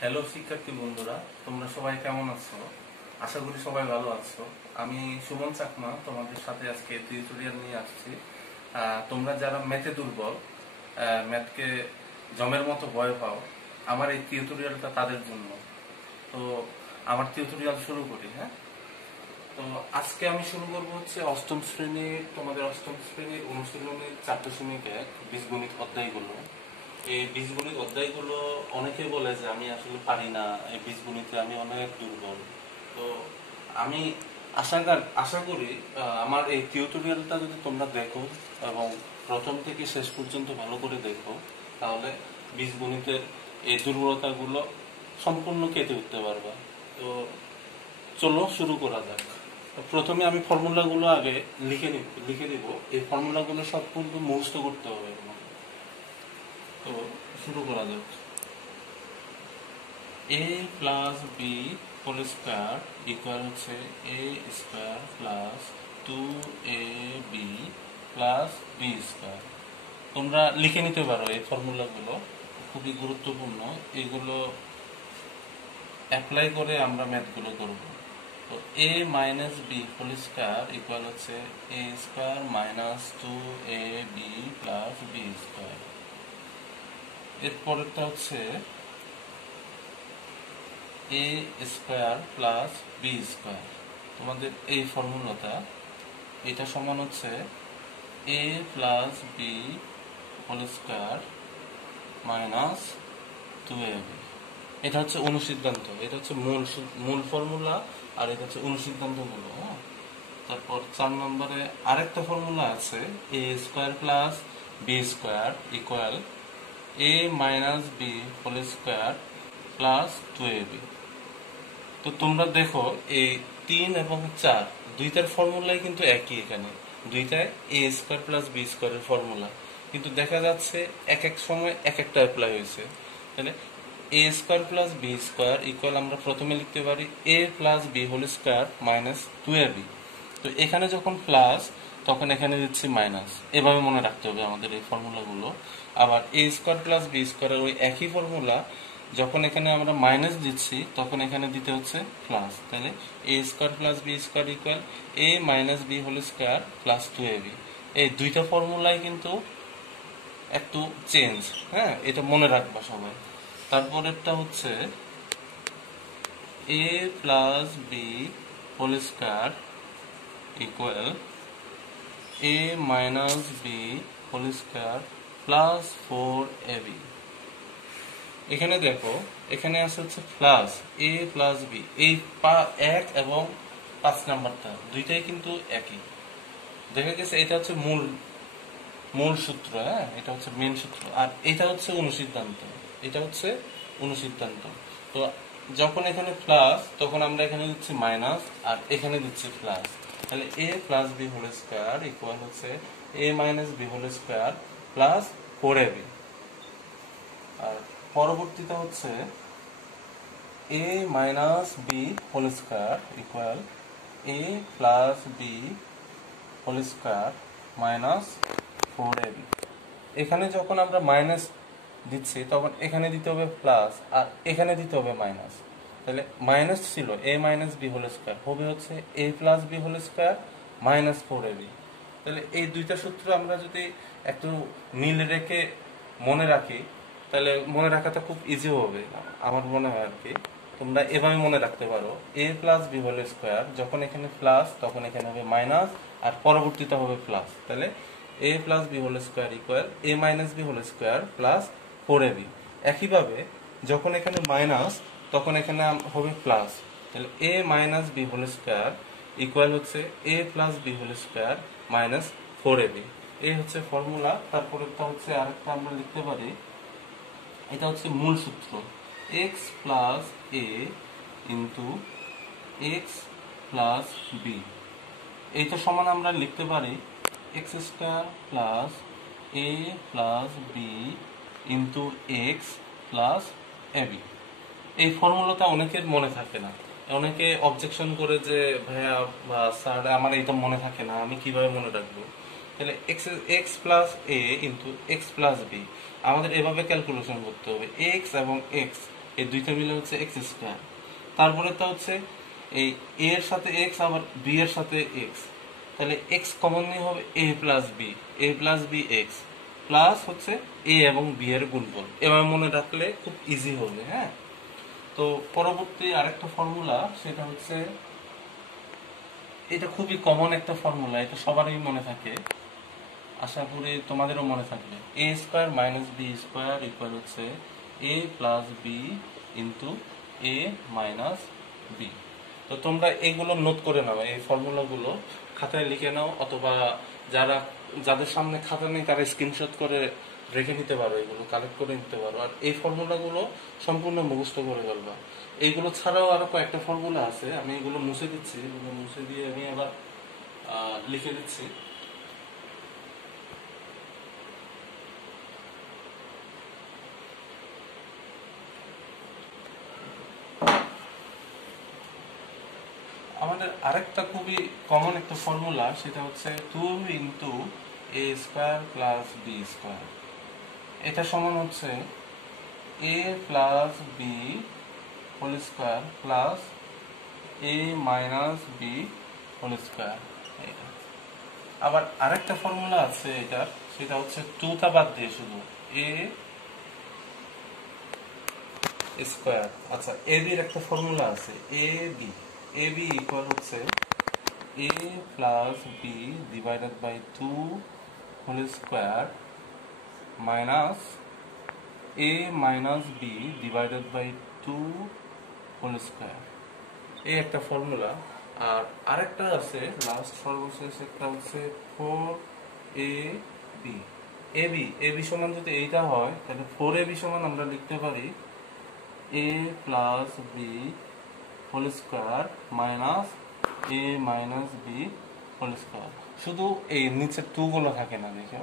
Hello শিক্ষার্থী বন্ধুরা, তোমরা সবাই কেমন আছো? আশা করি সবাই ভালো আছো। আমি সুমন চাকমা তোমাদের সাথে আজকে টিউটোরিয়াল নিয়ে আসছি। তোমরা যারা ম্যাথে দুর্বল, ম্যাথকে জমের মতো ভয় পাও, আমার এই টিউটোরিয়ালটা তাদের জন্য। তো আমার টিউটোরিয়াল শুরু করি। হ্যাঁ, তো আজকে আমি শুরু করবো হচ্ছে অষ্টম শ্রেণীর অনুশীলনীর 4.1 বীজগণিত অধ্যায়গুলো। এই বীজগণিত অধ্যায়গুলো অনেকে বলে যে আমি আসলে পারি না, এই বীজগণিতে আমি অনেক দুর্বল। তো আমি আশা করি আমার এই টিউটোরিয়ালটা যদি তোমরা দেখো এবং প্রথম থেকে শেষ পর্যন্ত ভালো করে দেখো, তাহলে বীজগণিতের এই দুর্বলতাগুলো সম্পূর্ণ কেটে উঠতে পারবা। তো চলো শুরু করা যাক। প্রথমে আমি ফর্মুলাগুলো আগে লিখে দিব। এই ফর্মুলাগুলো সব কিন্তু মুখস্থ করতে হবে তোমাকে। তো শুরু করা যাক। a plus B whole square equal হচ্ছে a square plus 2ab plus B square. তোমরা লিখে নিতে পারো এই ফর্মুলাগুলো, খুবই গুরুত্বপূর্ণ। এগুলো অ্যাপ্লাই করে আমরা ম্যাথগুলো করব। তো a minus B whole square equal হচ্ছে a square minus 2ab plus B square. এরপরেরটা হচ্ছে a square plus B square. তোমাদের এই ফর্মুলাটা, এটা সমান হচ্ছে a plus B whole square minus 2ab। এটা হচ্ছে অনুসিদ্ধান্ত, এটা হচ্ছে মূল ফর্মুলা, আর এটা হচ্ছে অনুসিদ্ধান্তগুলো। হ্যাঁ, তারপর 4 নম্বরে আরেকটা ফর্মুলা আছে, a square plus B square equal a minus B whole square plus 2ab। তো তোমরা দেখো এই 3 এবং 4 দুইটার ফর্মুলাই কিন্তু একই। এখানে দুইটায় এ স্কয়ার প্লাস বি স্কয়ারের ফর্মুলা, কিন্তু দেখা যাচ্ছে এক এক সময় এক একটা অ্যাপ্লাই হয়েছে। তাহলে A square plus B square equal আমরা প্রথমে লিখতে পারি A plus B whole square minus 2ab। তো এখানে যখন প্লাস, তখন এখানে দিচ্ছি মাইনাস। এভাবে মনে রাখতে হবে আমাদের এই ফর্মুলাগুলো। আবার এ স্কয়ার প্লাস বি স্কয়ারের ওই একই ফর্মুলা যখন এখানে আমরা মাইনাস দিচ্ছি, তখন এখানে দিতে হচ্ছে প্লাস। তাহলে A square plus B square equal A minus B whole square plus 2ab। এই দুইটা ফর্মুলাই কিন্তু একটু চেঞ্জ। হ্যাঁ, এটা মনে রাখবা সবাই। তারপরেরটা হচ্ছে A plus B whole square equal A minus B whole square plus 4ab। এখানে দেখো, এখানে আছে হচ্ছে প্লাস এ প্লাস বি। এই 1 এবং 5 নাম্বারটা দুইটাই কিন্তু একই। দেখা গেছে এটা হচ্ছে মূল সূত্র। হ্যাঁ, এটা হচ্ছে মেন সূত্র, আর এটা হচ্ছে অনুসিদ্ধান্ত। এটা হচ্ছে অনুসিদ্ধান্ত। তো যখন এখানে প্লাস, তখন আমরা এখানে দিচ্ছি মাইনাস, আর এখানে দিচ্ছি প্লাস। তাহলে A plus B whole square equal হচ্ছে A minus B whole square plus 4ab। আর পরবর্তীটা হচ্ছে A minus B whole square equal A plus B whole square minus 4ab। এখানে যখন আমরা মাইনাস দিচ্ছি, তখন এখানে দিতে হবে প্লাস, আর এখানে দিতে হবে মাইনাস। তাহলে মাইনাস ছিল A minus B whole square, হবে হচ্ছে A plus B whole square minus 4ab। তাহলে এই দুইটা সূত্র আমরা যদি একটু মিল রেখে মনে রাখি, তাহলে মনে রাখাটা খুব ইজি হবে আমার মনে হয় আর কি। তোমরা এভাবে মনে রাখতে পারো, এ প্লাস বি হোল স্কয়ার, যখন এখানে প্লাস তখন এখানে হবে মাইনাস, আর পরবর্তীতে হবে প্লাস। তাহলে A plus B whole square equal A minus B whole square plus 4ab। একইভাবে যখন এখানে মাইনাস, তখন এখানে হবে প্লাস। তাহলে A minus B whole square equal হচ্ছে A plus B whole square minus 4ab। এই হচ্ছে ফর্মুলা। তারপরেরটা হচ্ছে আরেকটা আমরা লিখতে পারি, এটা হচ্ছে মূল সূত্র, X plus A into X plus B. এইটা সমান আমরা লিখতে পারি X square plus A plus B into X plus AB. এই ফর্মুলাটা অনেকের মনে থাকে না। অনেকে অবজেকশন করে যে ভাইয়া বা স্যার, আমার এইটা মনে থাকে না, আমি কিভাবে মনে রাখবো? তাহলে x plus A into X plus B আমাদের এভাবে ক্যালকুলেশন করতে হবে। এক্স এবং এক্স এই দুইটা মিলে হচ্ছে এক্স স্কোয়ার। তারপরে তো হচ্ছে এই এ এর সাথে এক্স, আবার বি এর সাথে এক্স, তাহলে এক্স কমন নিয়ে হবে এ প্লাস বি, এ প্লাস বি এক্স প্লাস হচ্ছে এ এবং বি এর গুণফল। এভাবে মনে রাখলে খুব ইজি হবে। হ্যাঁ, তো পরবর্তী আরেকটা ফর্মুলা, সেটা হচ্ছে, এটা খুবই কমন একটা ফর্মুলা, এটা সবারই মনে থাকে, আশা করি তোমাদেরও মনে থাকবে। A square minus B square equal হচ্ছে A plus B into A minus B. তো তোমরা এইগুলো নোট করে নাও, এই ফর্মুলাগুলো খাতায় লিখে নাও, অথবা যাদের সামনে খাতা নেই তারা স্ক্রিনশট করে রেখে নিতে পারো, এগুলো কালেক্ট করে নিতে পারো। আর এই ফর্মুলাগুলো সম্পূর্ণ মুখস্থ করে ফেলবা। এইগুলো ছাড়াও আরো কয়েকটা ফর্মুলা আছে, আমি এগুলো মুছে দিচ্ছি, এগুলো মুছে দিয়ে আমি আবার লিখে দিচ্ছি। আমাদের আরেকটা খুবই কমন একটা ফর্মুলা, সেটা হচ্ছে 2 into A square plus B square. এটা সমান হচ্ছে A plus B whole square plus A minus B whole square. আবার আরেকটা ফর্মুলা আছে এটার, সেটা হচ্ছে 2টা বাদ দিয়ে শুধু এ স্কোয়ার। আচ্ছা, এ বির একটা ফর্মুলা আছে, A B, A B equal হচ্ছে a plus b divided by 2 whole square minus a minus b divided by 2 whole square। এই একটা ফর্মুলা। আর আরেকটা আছে লাস্ট সর্বশেষ একটা হচ্ছে 4ab। ab সমান যদি এইটা হয় তাহলে 4ab সমান আমরা লিখতে পারি a plus b whole square minus a minus b whole square। শুধু এই নিচের 2 গুলো থাকে না, দেখো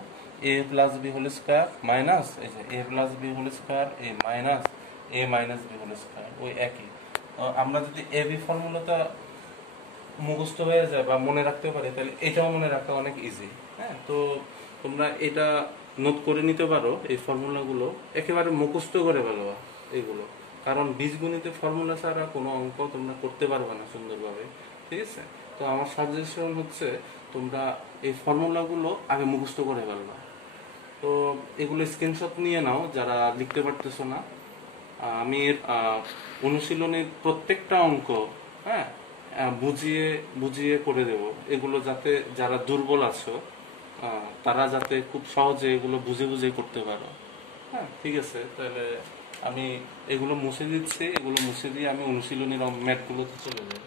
a plus b whole square minus এই যে a plus b whole square a minus a minus b whole square, ওই একই। আমরা যদি a b ফর্মুলাটা মুখস্থ হয়ে যায় বা মনে রাখতে পারি, তাহলে এটাও মনে রাখা অনেক ইজি। হ্যাঁ, তো তোমরা এটা নোট করে নিতে পারো, এই ফর্মুলাগুলো একেবারে মুখস্থ করে ফেলবা এগুলো, কারণ বীজগণিতের ফর্মুলা ছাড়া কোনো অঙ্ক তোমরা করতে পারবে না সুন্দরভাবে। ঠিক আছে, তো আমার সাজেশন হচ্ছে তোমরা এই ফর্মুলাগুলো আগে মুখস্থ করে ফেলবা। তো এগুলো স্ক্রিনশট নিয়ে নাও যারা লিখতে পারতেছো না। আমি অনুশীলনের প্রত্যেকটা অঙ্ক, হ্যাঁ, বুঝিয়ে বুঝিয়ে করে দেব, এগুলো যাতে যারা দুর্বল আছো তারা যাতে খুব সহজে এগুলো বুঝে বুঝে করতে পারো। হ্যাঁ, ঠিক আছে, তাহলে আমি এগুলো মুছে দিচ্ছি, এগুলো মুছে দিয়ে আমি অনুশীলনীর ম্যাথগুলোতে চলে যাই।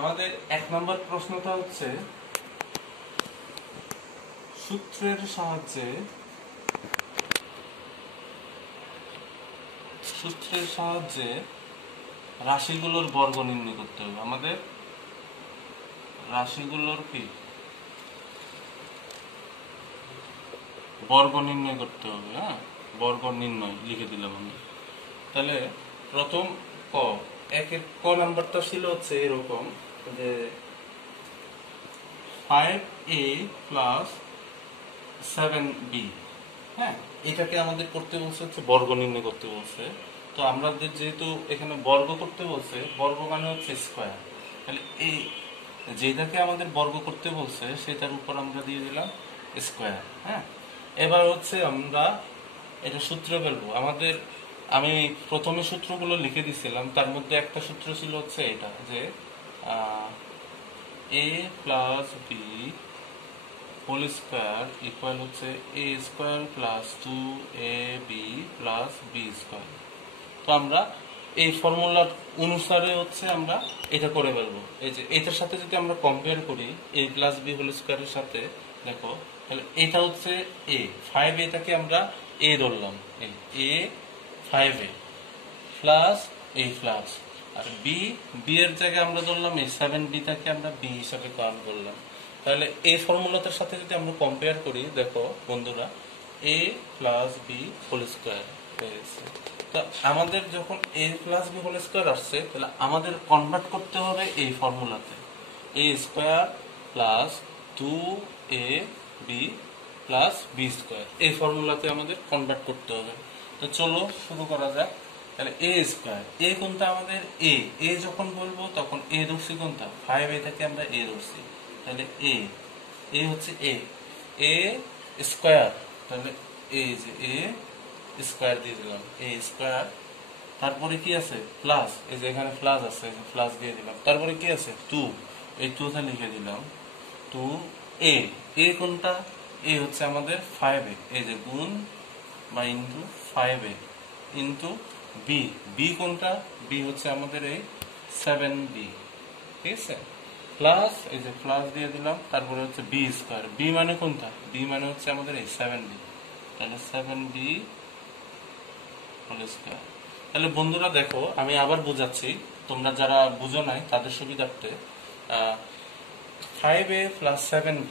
আমাদের 1 নম্বর প্রশ্নটা হচ্ছে সূত্রের সাহায্যে রাশিগুলোর বর্গ নির্ণয় করতে হবে। আমাদের রাশিগুলোর কি বর্গ নির্ণয় করতে হবে। হ্যাঁ, বর্গ নির্ণয় লিখে দিলাম আমি। তাহলে প্রথম ক নাম্বারটা ছিল হচ্ছে এরকম যে 5a plus 7b। হ্যাঁ, এটাকে আমাদের করতে বলছে হচ্ছে বর্গ নির্ণয় করতে বলছে। তো আমাদের যেহেতু এখানে বর্গ করতে বলছে, বর্গ মানে হচ্ছে স্কোয়ার, তাহলে এই যেটাকে আমাদের বর্গ করতে বলছে সেটার উপর আমরা দিয়ে দিলাম স্কোয়ার। হ্যাঁ, এবার হচ্ছে আমরা এটা সূত্র ফেলবো। আমি প্রথমে সূত্রগুলো লিখে দিছিলাম, তার মধ্যে একটা সূত্র ছিল হচ্ছে এটা যে a plus B whole square equal হচ্ছে A square plus 2ab plus B square. তো আমরা এই ফর্মুলার অনুসারে হচ্ছে আমরা এটা করে ফেলবো। এই যে এটার সাথে যদি আমরা কম্পেয়ার করি a প্লাস বি হোল স্কোয়ারের সাথে, দেখো তাহলে এটা হচ্ছে a, 5aটাকে আমরা a ধরলাম, a 5a plus a plus, আর বি এর জায়গায় আমরা ধরলাম এই 7bটাকে আমরা b হিসাবে কাউন্ট করলাম। তাহলে এই ফর্মুলাটার সাথে যদি আমরা কম্পেয়ার করি, দেখো বন্ধুরা a plus B whole square হয়েছে। তো আমাদের যখন a plus B whole square আসছে, তাহলে আমাদের কনভার্ট করতে হবে এই ফর্মুলাতে। A square plus 2 A B plus B square, এই ফর্মুলাতে আমাদের কনভার্ট করতে হবে। তো চলো শুরু করা যাক। তাহলে এ স্কোয়ার, এ কোনটা আমাদের এ যখন বলবো তখন এ ধরছি কোনটা 5a থেকে আমরা এ ধরছি, তাহলে এ হচ্ছে এ স্কোয়ার, তাহলে এই যে এ স্কোয়ার দিয়ে দিলাম এ স্কোয়ার, তারপরে কি আছে প্লাস, এই যে এখানে প্লাস আছে প্লাস দিয়ে দিলাম, তারপরে কি আছে 2, এই 2টা লিখে দিলাম 2a, এ কোনটা এ হচ্ছে আমাদের 5a, এই যে গুণ বা into 5a into B, B কোনটা বি হচ্ছে আমাদের এই 7b, ঠিক আছে, প্লাস এই যে প্লাস দিয়ে দিলাম, তারপরে হচ্ছে বি স্কোয়ার, বি মানে কোনটা বি মানে হচ্ছে আমাদের এই 7b, তাহলে 7b হোল স্কোয়ার। তাহলে বন্ধুরা দেখো আমি আবার বোঝাচ্ছি, তোমরা যারা বুঝো নাই তাদের সুবিধার্থে, 5a প্লাস 7b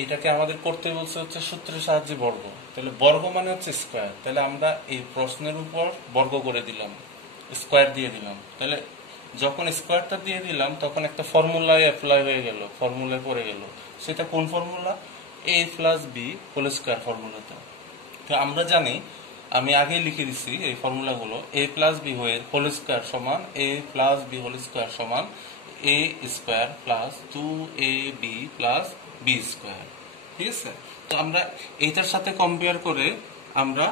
এইটাকে আমাদের করতে বলছে হচ্ছে সূত্রের সাহায্যে বর্গ, তাহলে বর্গ মানে হচ্ছে স্কোয়ার, তাহলে আমরা এই প্রশ্নের উপর বর্গ করে দিলাম, স্কোয়ার দিয়ে দিলাম, তাহলে যখন স্কোয়ারটা দিয়ে দিলাম তখন একটা ফর্মুলায় অ্যাপ্লাই হয়ে গেল, ফর্মুলায় পড়ে গেল, সেটা কোন formula a plus B whole square ফর্মুলাটা। তো আমরা জানি, আমি আগেই লিখে দিচ্ছি এই ফর্মুলাগুলো, a plus B whole square সমান a plus B whole square সমান a square plus 2ab plus B square, ঠিক আছে। তো আমরা এইটার সাথে কম্পেয়ার করে আমরা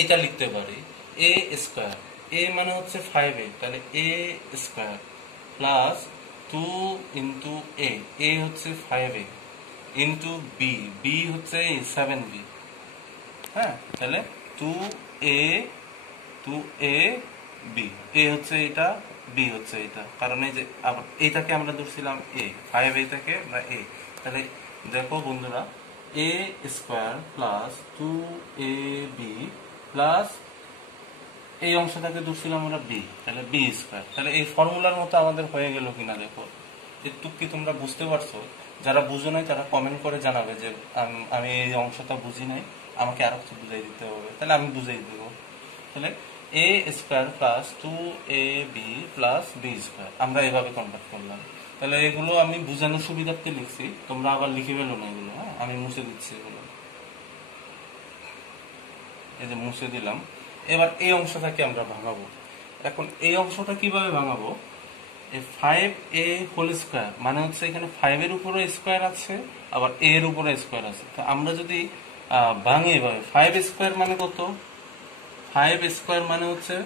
এটা লিখতে পারি a স্কোয়ার, a মানে হচ্ছে 5a, তাহলে a square plus 2 into a হচ্ছে 5a ইন্টু বি, বি হচ্ছে 7b, হ্যাঁ, তাহলে 2a বি, এ হচ্ছে এটা বি হচ্ছে এটা, কারণ এই যে আবার এইটাকে আমরা ধরছিলাম এ 5 এইটাকে আমরা এ, তাহলে দেখো বন্ধুরা এ স্কোয়ার প্লাস 2ab প্লাস এই অংশটাকে ধরছিলাম আমরা বি, তাহলে বি স্কোয়ার, তাহলে এই ফর্মুলার মতো আমাদের হয়ে গেল কিনা দেখো, একটু কি তোমরা বুঝতে পারছো? যারা বুঝো নাই তারা কমেন্ট করে জানাবে যে আমি এই অংশটা বুঝি নাই, আমাকে আরো কিছু বুঝাই দিতে হবে, তাহলে আমি বুঝাই দেবো। তাহলে A square plus 2ab plus B square আমরা এভাবে কনভার্ট করলাম। তাহলে এগুলো আমি বুঝানোর সুবিধার্থে লিখছি, তোমরা আবার লিখে ফেলো না এগুলো, হ্যাঁ আমি মুছে দিচ্ছি এগুলো, এই যে মুছে দিলাম। এবার এই অংশটাকে আমরা ভাঙাবো। এখন এই অংশটা কিভাবে ভাঙাবো, এই 5a হোল স্কোয়ার মানে হচ্ছে এখানে 5 এর উপরে স্কোয়ার আছে, আবার a এর উপরে স্কোয়ার আছে, তো আমরা যদি ভাঙি এভাবে 5 স্কোয়ার মানে কত, 5 স্কোয়ার মানে হচ্ছে,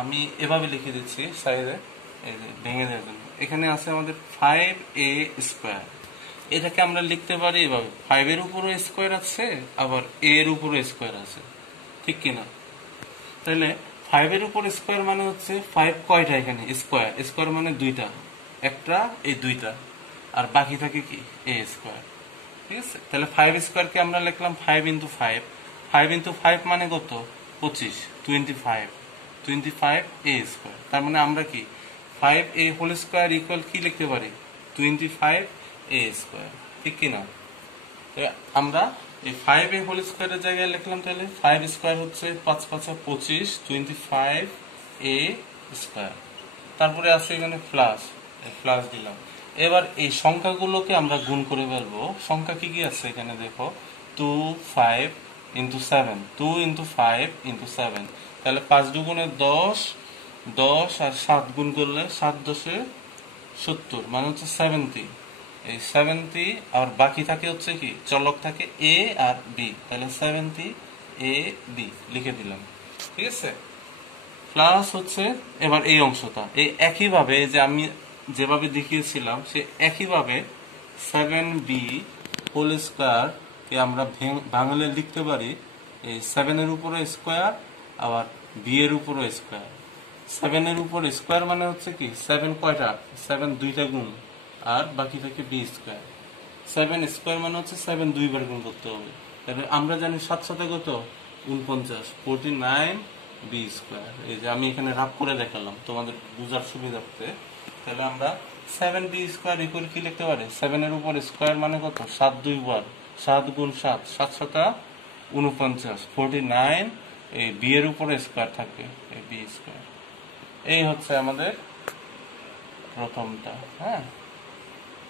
আমি এভাবে লিখে দিচ্ছি সাইডে, এই যে ভেঙে দেওয়ার জন্য, এখানে আছে আমাদের 5a স্কোয়ার, এটাকে আমরা লিখতে পারি এভাবে 5 এর উপরে স্কোয়ার আছে, আবার a এর উপরে স্কোয়ার আছে, ঠিক কিনা। তাহলে 5 এর উপর স্কোয়ার মানে হচ্ছে 5 কয়টা এখানে স্কোয়ার, স্কোয়ার মানে দুইটা, একটা এই দুইটা, আর বাকি থাকে কি a স্কোয়ার, ঠিক আছে। তাহলে 5 স্কোয়ারকে আমরা লিখলাম 5 ইন্টু 5, 5 ইন্টু 5 মানে কত 25, 25 a স্কোয়ার, তার মানে আমরা কি 5a হোল স্কোয়ার ইকুয়াল কি লিখতে পারি 25a স্কোয়ার, ঠিক কিনা। আমরা এই 5a হোল স্কোয়ারের জায়গায় লিখলাম, তাহলে 5 স্কোয়ার হচ্ছে 5 5 25, 25a স্কোয়ার, তারপরে আছে এখানে প্লাস, প্লাস দিলাম। এবার এই সংখ্যাগুলোকে আমরা গুণ করে ফেলবো, সংখ্যা কি কি আছে এখানে দেখো 2 5 ইন্টু 7, 2 ইন্টু 5 ইন্টু 7, তাহলে 5 দুগুণে 10, 10 আর 7 গুণ করলে 7 10 70 মানে হচ্ছে 70, এই 70 আর বাকি থাকে হচ্ছে কি চলক থাকে a আর b, তাহলে 70ab লিখে দিলাম, ঠিক আছে। প্লাস হচ্ছে এবার এই অংশটা এই একইভাবে যে আমি যেভাবে দেখিয়েছিলাম সে একইভাবে 7b হোল স্কোয়ার কে আমরা ভাঙলে লিখতে পারি এই 7 এর উপরে স্কোয়ার আবার b এর উপরে স্কোয়ার, 7 এর উপর স্কোয়ার মানে হচ্ছে কি 7 কয়টা 7 দুইটা গুণ আর বাকি থাকে b স্কোয়ার, 7 স্কোয়ার মানে হচ্ছে 7 দুইবার গুণ করতে হবে, তাহলে আমরা জানি 7 7 কত 49, 49 বি স্কোয়ার, এই যে আমি এখানে রাফ করে দেখালাম তোমাদের বুঝার সুবিধার্থে। তাহলে আমরা 7b স্কোয়ার ইকুয়াল কি লিখতে পারি 7 এর উপর স্কোয়ার মানে কত 7 দুইবার, 7 গুণ 7 7 7 49, 49 এই বি এর উপরে স্কোয়ার থাকবে এই বি স্কোয়ার, এই হচ্ছে আমাদের প্রথমটা। হ্যাঁ,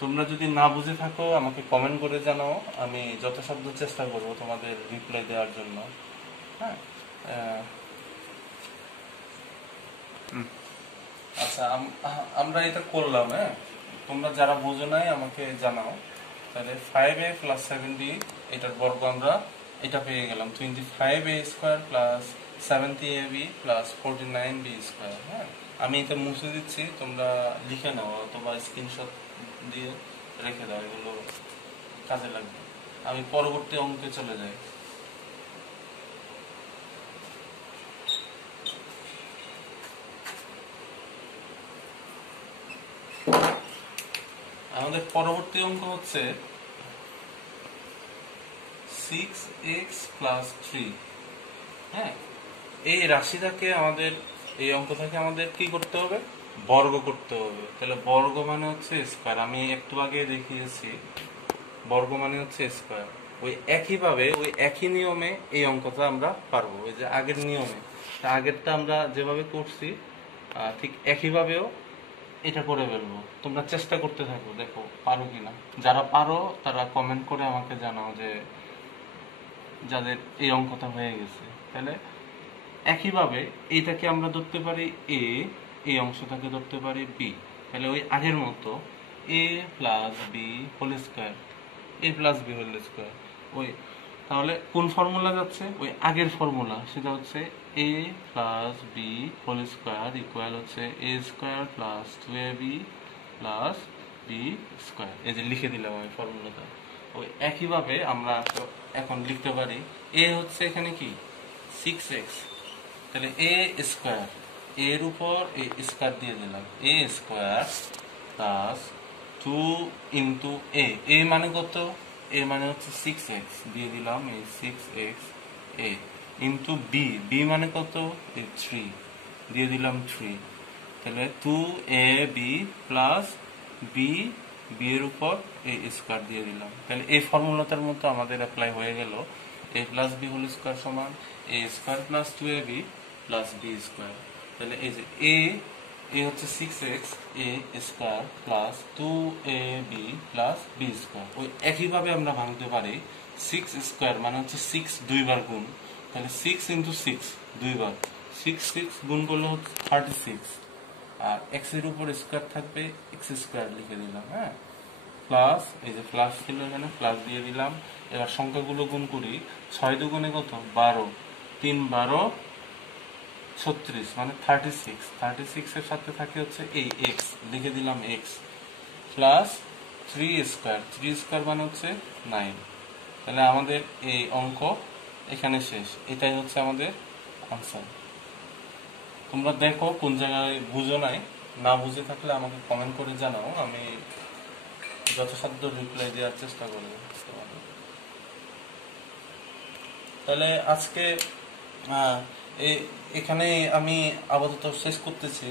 তোমরা যদি না বুঝে থাকো আমাকে কমেন্ট করে জানাও, আমি যথাসাধ্য চেষ্টা করব তোমাদের রিপ্লাই দেওয়ার জন্য। হ্যাঁ, আচ্ছা, আমরা এটা করলাম। হ্যাঁ, তোমরা যারা বোঝো নাই আমাকে জানাও। তাহলে 5a প্লাস 7b এটার বর্গ আমরা এটা পেয়ে গেলাম 25a square plus 70ab plus 49b square. হ্যাঁ, আমি এটা মুছে দিচ্ছি, তোমরা লিখে নাও অথবা স্ক্রিনশট দিয়ে রেখে দাও, এগুলো কাজে লাগবে। আমি পরবর্তী অঙ্কে চলে যাই। আমাদের পরবর্তী অঙ্ক হচ্ছে 6x প্লাস 3। হ্যাঁ, এই রাশিটাকে আমাদের, এই অঙ্কটাকে আমাদের কি করতে হবে? বর্গ করতে হবে। তাহলে বর্গ মানে হচ্ছে স্কয়ার, আমি একটু আগে দেখিয়েছি বর্গ মানে হচ্ছে স্কয়ার। ওই একইভাবে ওই একই নিয়মে এই অঙ্কটা আমরা পারবো, ওই যে আগের নিয়মে, আগেরটা আমরা যেভাবে করছি ঠিক একইভাবেও এটা করে ফেলবো। তোমরা চেষ্টা করতে থাকো, দেখো পারো কিনা। যারা পারো তারা কমেন্ট করে আমাকে জানাও যে যাদের এই অঙ্কটা হয়ে গেছে। তাহলে একইভাবে এইটাকে আমরা ধরতে পারি এ, এই অংশটাকে ধরতে পারি বি। তাহলে ওই আগের মতো এ প্লাস বি হোল স্কোয়ার, এ প্লাস বি হোল স্কোয়ার। ওই তাহলে কোন ফর্মুলা যাচ্ছে? ওই আগের ফর্মুলা, সেটা হচ্ছে A plus B whole square equal হচ্ছে A square plus 2ab plus B square. এই যে লিখে দিলাম আমি ফর্মুলাটা। ওই একইভাবে আমরা এখন লিখতে পারি এ হচ্ছে এখানে কি 6x, তাহলে এ স্কোয়ার, এর উপর এ স্কোয়ার দিয়ে দিলাম, এ স্কোয়ার প্লাস 2 ইন্টু এ মানে কত? এ মানে হচ্ছে 6x, দিয়ে দিলাম এই 6x এ ইন্টু বি, বি মানে কত? এই 3, দিয়ে দিলাম 3। তাহলে 2ab প্লাস বি, বি এর উপর এ স্কোয়ার দিয়ে দিলাম। তাহলে এই ফর্মুলাটার মতো আমাদের অ্যাপ্লাই হয়ে গেল A plus B whole square সমান A square plus 2ab plus B square. তাহলে এই যে এ হচ্ছে 6x A square plus 2ab plus B square. ওই একইভাবে আমরা ভাঙতে পারি 6 স্কোয়ার মানে হচ্ছে 6 দুইবার গুণ, তাহলে 6 ইন্টু 6 দুইবার, 6 গুণ করলে হচ্ছে 36, আর x এর উপর স্কোয়ার থাকবে x স্কোয়ার লিখে দিলাম। হ্যাঁ, প্লাস এই যে প্লাস ছিল এখানে প্লাস দিয়ে দিলাম। এবার সংখ্যাগুলো গুণ করি, 6 দুগুণে কত? 12, 3 12 36 মানে 36, 36 এর সাথে থাকে হচ্ছে এই x, লিখে দিলাম x প্লাস 3 স্কোয়ার, 3 স্কোয়ার মানে হচ্ছে 9। তাহলে আমাদের এই অঙ্ক এখানে শেষ। এটাই হচ্ছে আমাদের আনসার। তোমরা দেখো কোন জায়গায় বুঝো নাই, না বুঝে থাকলে আমাকে কমেন্ট করে জানাও, আমি যথাসাধ্য রিপ্লাই দেওয়ার চেষ্টা করব তোমাদের। তাহলে আজকে এখানে আমি আপাতত শেষ করতেছি।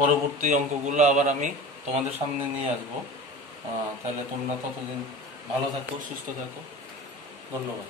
পরবর্তী অঙ্কগুলো আবার আমি তোমাদের সামনে নিয়ে আসবো। তাহলে তোমরা ততদিন ভালো থাকো, সুস্থ থাকো। ধন্যবাদ।